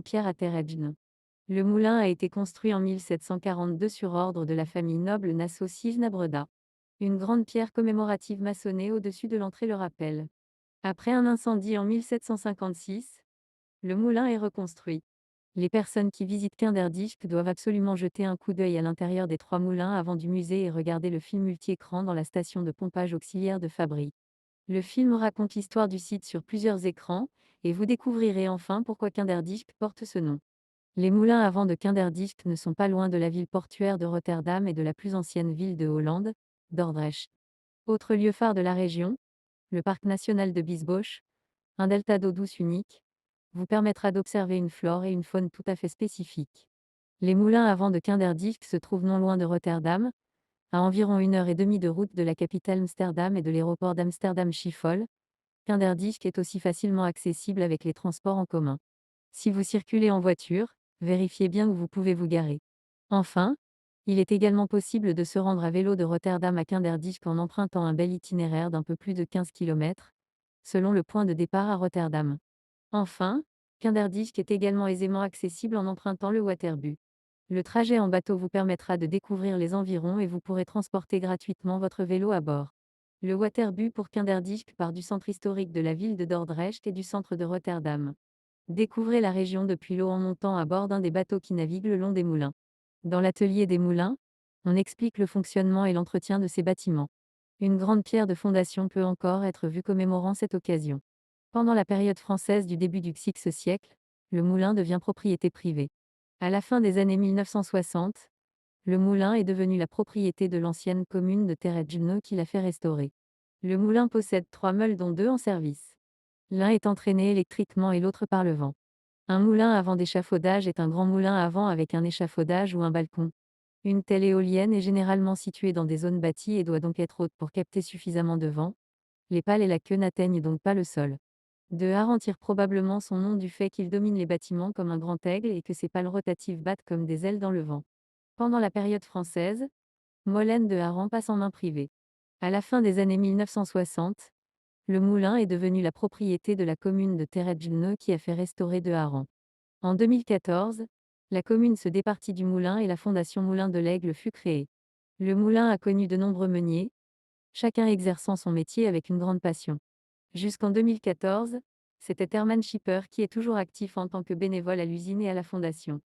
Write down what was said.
en pierre à Teredjne. Le moulin a été construit en 1742 sur ordre de la famille noble Nassau-Silnabreda. Une grande pierre commémorative maçonnée au-dessus de l'entrée le rappelle. Après un incendie en 1756, le moulin est reconstruit. Les personnes qui visitent Kinderdijk doivent absolument jeter un coup d'œil à l'intérieur des 3 moulins avant du musée et regarder le film multi-écran dans la station de pompage auxiliaire de Fabry. Le film raconte l'histoire du site sur plusieurs écrans, et vous découvrirez enfin pourquoi Kinderdijk porte ce nom. Les moulins à vent de Kinderdijk ne sont pas loin de la ville portuaire de Rotterdam et de la plus ancienne ville de Hollande, Dordrecht. Autre lieu phare de la région, le parc national de Biesbosch, un delta d'eau douce unique, vous permettra d'observer une flore et une faune tout à fait spécifiques. Les moulins à vent de Kinderdijk se trouvent non loin de Rotterdam, à environ 1 heure et demie de route de la capitale Amsterdam et de l'aéroport d'Amsterdam Schiphol. Kinderdijk est aussi facilement accessible avec les transports en commun. Si vous circulez en voiture, vérifiez bien où vous pouvez vous garer. Enfin, il est également possible de se rendre à vélo de Rotterdam à Kinderdijk en empruntant un bel itinéraire d'un peu plus de 15 km, selon le point de départ à Rotterdam. Enfin, Kinderdijk est également aisément accessible en empruntant le Waterbu. Le trajet en bateau vous permettra de découvrir les environs et vous pourrez transporter gratuitement votre vélo à bord. Le Waterbu pour Kinderdijk part du centre historique de la ville de Dordrecht et du centre de Rotterdam. Découvrez la région depuis l'eau en montant à bord d'un des bateaux qui naviguent le long des moulins. Dans l'atelier des moulins, on explique le fonctionnement et l'entretien de ces bâtiments. Une grande pierre de fondation peut encore être vue commémorant cette occasion. Pendant la période française du début du XIe siècle, le moulin devient propriété privée. À la fin des années 1960, le moulin est devenu la propriété de l'ancienne commune de Teredjne qui l'a fait restaurer. Le moulin possède 3 meules dont 2 en service. L'un est entraîné électriquement et l'autre par le vent. Un moulin à vent d'échafaudage est un grand moulin à vent avec un échafaudage ou un balcon. Une telle éolienne est généralement située dans des zones bâties et doit donc être haute pour capter suffisamment de vent. Les pales et la queue n'atteignent donc pas le sol. De Hareng tire probablement son nom du fait qu'il domine les bâtiments comme un grand aigle et que ses pales rotatives battent comme des ailes dans le vent. Pendant la période française, Molène de Hareng passe en main privée. À la fin des années 1960, le moulin est devenu la propriété de la commune de Teredjne qui a fait restaurer de Hareng. En 2014, la commune se départit du moulin et la fondation Moulin de l'Aigle fut créée. Le moulin a connu de nombreux meuniers, chacun exerçant son métier avec une grande passion. Jusqu'en 2014, c'était Hermann Schipper qui est toujours actif en tant que bénévole à l'usine et à la fondation.